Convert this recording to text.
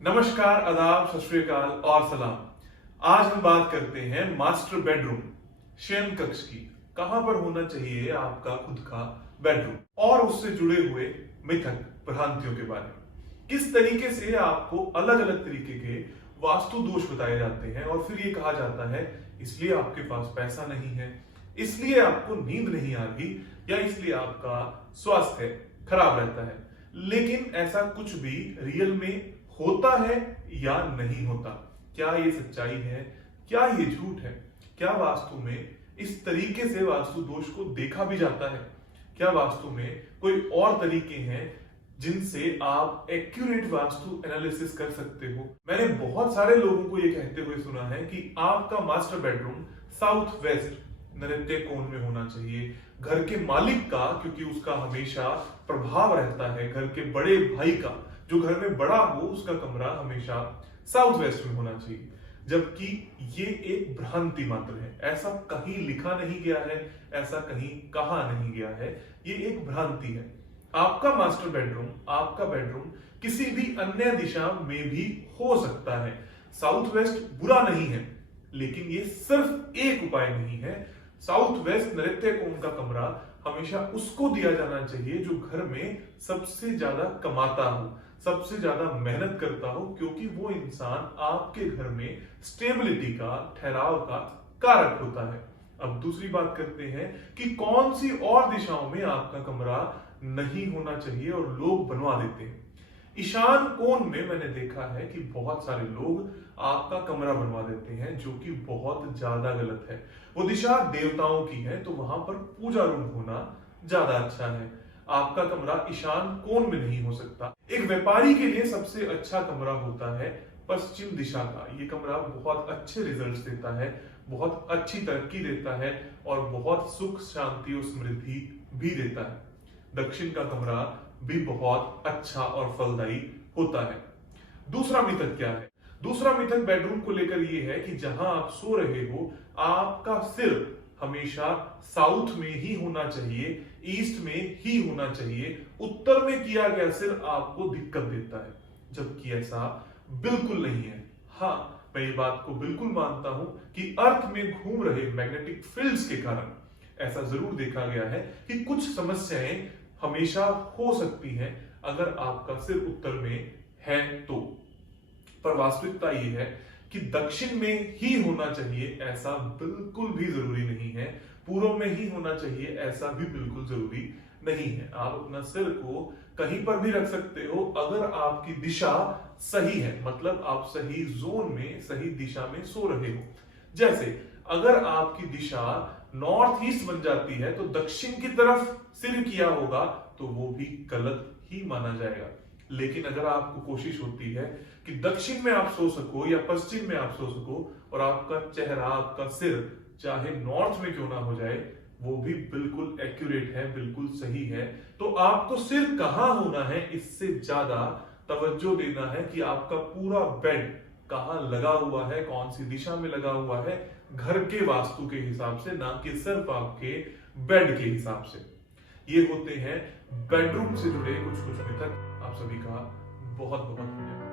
नमस्कार, आदाब, सत श्री अकाल और सलाम। आज हम बात करते हैं मास्टर बेडरूम, शयन कक्ष की। कहां पर होना चाहिए आपका खुद का बेडरूम और उससे जुड़े हुए मिथक भ्रांतियों के बारे में। किस तरीके से आपको अलग अलग तरीके के वास्तु दोष बताए जाते हैं और फिर ये कहा जाता है इसलिए आपके पास पैसा नहीं है, इसलिए आपको नींद नहीं आ रही या इसलिए आपका स्वास्थ्य खराब रहता है। लेकिन ऐसा कुछ भी रियल में होता है या नहीं होता? क्या ये सच्चाई है? क्या ये झूठ है? क्या वास्तु में इस तरीके से वास्तु दोष को देखा भी जाता है? क्या वास्तु में कोई और तरीके हैं जिनसे आप एक्यूरेट वास्तु एनालिसिस कर सकते हो? मैंने बहुत सारे लोगों को ये कहते हुए सुना है कि आपका मास्टर बेडरूम साउथ वेस्ट नृत्य कोण में होना चाहिए। घर के मालिक का, क्योंकि उसका हमेशा प्रभाव रहता है, घर के बड़े भाई का, जो घर में बड़ा हो, उसका कमरा हमेशा साउथ वेस्ट में होना चाहिए। जबकि ये एक भ्रांति मात्र है। ऐसा कहीं लिखा नहीं गया है, ऐसा कहीं कहा नहीं गया है। ये एक भ्रांति है। आपका मास्टर बेडरूम, आपका बेडरूम किसी भी अन्य दिशा में भी हो सकता है। साउथ वेस्ट बुरा नहीं है, लेकिन ये सिर्फ एक उपाय नहीं है। साउथ वेस्ट नृत्य कोण का कमरा हमेशा उसको दिया जाना चाहिए जो घर में सबसे ज्यादा कमाता हो, सबसे ज्यादा मेहनत करता हो, क्योंकि वो इंसान आपके घर में स्टेबिलिटी का, ठहराव का कारक होता है। अब दूसरी बात करते हैं कि कौन सी और दिशाओं में आपका कमरा नहीं होना चाहिए और लोग बनवा देते हैं। ईशान कोण में मैंने देखा है कि बहुत सारे लोग आपका कमरा बनवा देते हैं, जो कि बहुत ज्यादा गलत है। वो दिशा देवताओं की है, तो वहां पर पूजा रूम होना ज्यादा अच्छा है। आपका कमरा ईशान कोण में नहीं हो सकता। एक व्यापारी के लिए सबसे अच्छा कमरा होता है पश्चिम दिशा का। ये कमरा बहुत अच्छे रिजल्ट्स देता है, बहुत अच्छी तरक्की देता है और बहुत सुख, शांति और समृद्धि भी देता है। दक्षिण का कमरा भी बहुत अच्छा और फलदायी होता है। दूसरा मिथक क्या है? दूसरा मिथक बेडरूम को लेकर ये है कि जहां आप सो रहे हो, आपका सिर हमेशा साउथ में ही होना चाहिए, ईस्ट में ही होना चाहिए। उत्तर में किया गया सिर आपको दिक्कत देता है, जबकि ऐसा बिल्कुल नहीं है। हाँ, मैं ये बात को बिल्कुल मानता हूं कि अर्थ में घूम रहे मैग्नेटिक फील्ड्स के कारण ऐसा जरूर देखा गया है कि कुछ समस्याएं हमेशा हो सकती हैं अगर आपका सिर उत्तर में है तो। पर वास्तविकता यह है कि दक्षिण में ही होना चाहिए ऐसा बिल्कुल भी जरूरी नहीं है। पूर्व में ही होना चाहिए ऐसा भी बिल्कुल जरूरी नहीं है। आप अपना सिर को कहीं पर भी रख सकते हो अगर आपकी दिशा सही है, मतलब आप सही जोन में, सही दिशा में सो रहे हो। जैसे अगर आपकी दिशा नॉर्थ ईस्ट बन जाती है तो दक्षिण की तरफ सिर किया होगा तो वो भी गलत ही माना जाएगा। लेकिन अगर आपको कोशिश होती है कि दक्षिण में आप सो सको या पश्चिम में आप सो सको और आपका चेहरा, आपका सिर चाहे नॉर्थ में क्यों ना हो जाए, वो भी बिल्कुल एक्यूरेट है, बिल्कुल सही है। तो आपको सिर कहां होना है, इससे ज्यादा तवज्जो देना है कि आपका पूरा बेड कहां लगा हुआ है, कौन सी दिशा में लगा हुआ है, घर के वास्तु के हिसाब से, ना कि सिर्फ आपके बेड के हिसाब से। ये होते हैं बेडरूम से जुड़े कुछ मिथक। आप सभी का बहुत बहुत धन्यवाद।